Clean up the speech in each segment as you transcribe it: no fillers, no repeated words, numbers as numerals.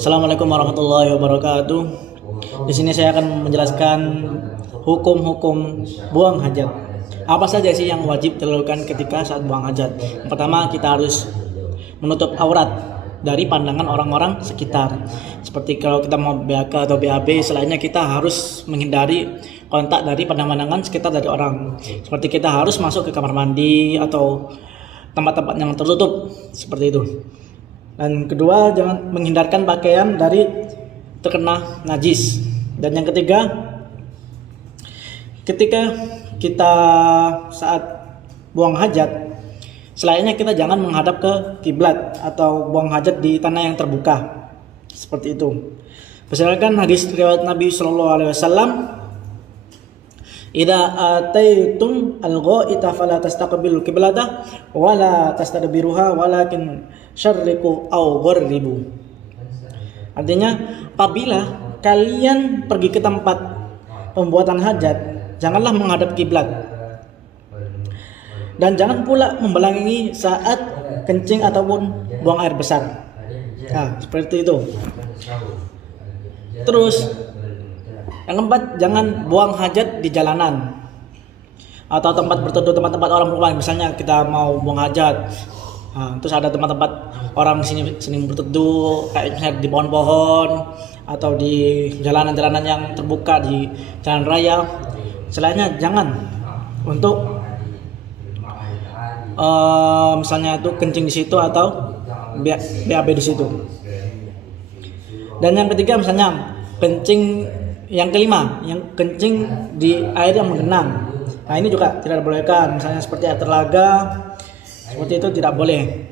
Assalamualaikum warahmatullahi wabarakatuh. Di sini saya akan menjelaskan hukum-hukum buang hajat. Apa saja sih yang wajib dilakukan ketika saat buang hajat? Yang pertama, kita harus menutup aurat dari pandangan orang-orang sekitar. Seperti kalau kita mau BAK atau BAB, selainnya kita harus menghindari kontak dari pandangan sekitar dari orang. Seperti kita harus masuk ke kamar mandi atau tempat-tempat yang tertutup seperti itu. Dan kedua, jangan menghindarkan pakaian dari terkena najis. Dan yang ketiga, ketika kita saat buang hajat, selainnya kita jangan menghadap ke kiblat atau buang hajat di tanah yang terbuka. Seperti itu. Berdasarkan hadis riwayat Nabi sallallahu alaihi wasallam, "Idza ataitum al-gha'ita fala tastaqbilu qiblata wa la tastadbiruha walakin syarriqu aw gharribu." Artinya, apabila kalian pergi ke tempat pembuatan hajat, janganlah menghadap kiblat. Dan jangan pula membelangi saat kencing ataupun buang air besar. Nah, seperti itu. Terus yang keempat, jangan buang hajat di jalanan atau tempat berteduh, tempat-tempat orang berkumpul. Misalnya kita mau buang hajat, terus ada tempat-tempat orang sini berteduh, kayak misalnya di pohon-pohon atau di jalanan-jalanan yang terbuka di jalan raya. Selainnya jangan untuk misalnya itu kencing di situ atau BAB di situ. Dan yang ketiga, misalnya kencing. Yang kelima, yang kencing di air yang menggenang. Nah, ini juga tidak dibolehkan. Misalnya seperti air telaga, seperti itu tidak boleh.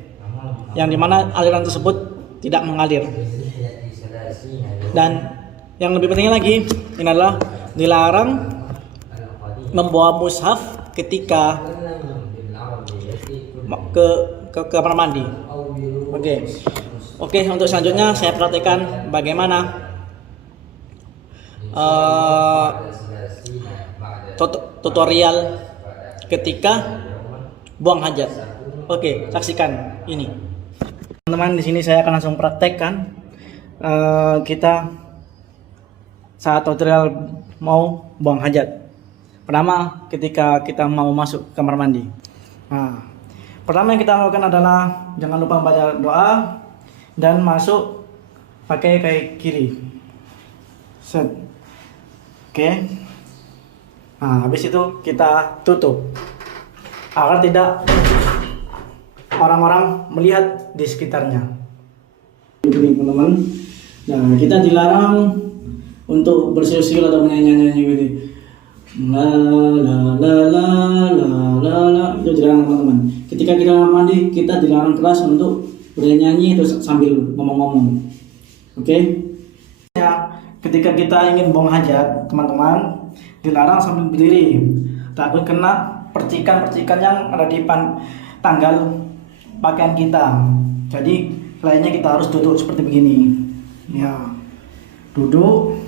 Yang dimana aliran tersebut tidak mengalir. Dan yang lebih penting lagi, ini adalah dilarang membawa mushaf ketika ke kamar mandi. Oke, untuk selanjutnya saya praktekkan bagaimana tutorial ketika buang hajat. Oke, saksikan ini. Teman-teman, di sini saya akan langsung praktekkan kita saat tutorial mau buang hajat. Pertama, ketika kita mau masuk kamar mandi. Nah, pertama yang kita lakukan adalah jangan lupa baca doa dan masuk pakai kaki kiri. Set. Oke. Nah, habis itu kita tutup agar tidak orang-orang melihat di sekitarnya. Ini teman-teman. Nah, kita dilarang untuk bersiul-siul atau menyanyi-nyanyi gitu. La la la la la la la, itu dilarang teman-teman. Ketika kita mandi, kita dilarang keras untuk bernyanyi terus sambil ngomong-ngomong. Oke? Ya, ketika kita ingin buang hajat, teman-teman, dilarang sambil berdiri. Takut kena percikan-percikan yang ada di tanggal pakaian kita. Jadi, lainnya kita harus duduk seperti begini. Ya. Duduk.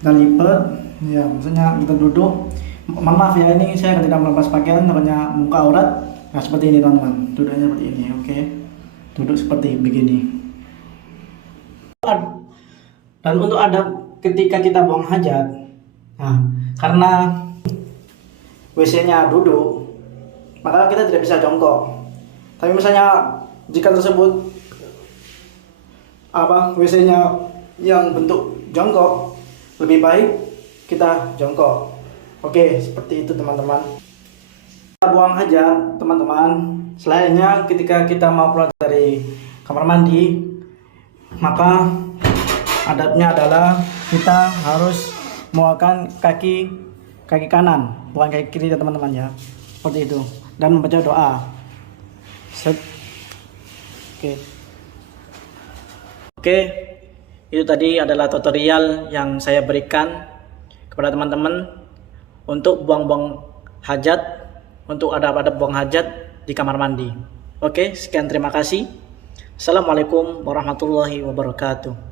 Kita lipat. Ya, maksudnya kita duduk. Maaf ya, ini saya tidak melepas pakaian, namanya muka aurat. Nah, seperti ini teman-teman. Duduknya seperti ini, oke. Duduk seperti begini. Dan untuk adab ketika kita buang hajat, nah, karena WC-nya duduk, maka kita tidak bisa jongkok. Tapi misalnya jika tersebut WC-nya yang bentuk jongkok, lebih baik kita jongkok. Oke, seperti itu teman-teman. Kita buang hajat, teman-teman. Selainnya ketika kita mau keluar dari kamar mandi, maka adabnya adalah kita harus mengeluarkan kaki kanan, bukan kaki kiri ya teman-teman ya. Seperti itu. Dan membaca doa. Set. Oke. Itu tadi adalah tutorial yang saya berikan kepada teman-teman untuk buang-buang hajat, untuk adab-adab buang hajat di kamar mandi. Oke, sekian, terima kasih. Assalamualaikum warahmatullahi wabarakatuh.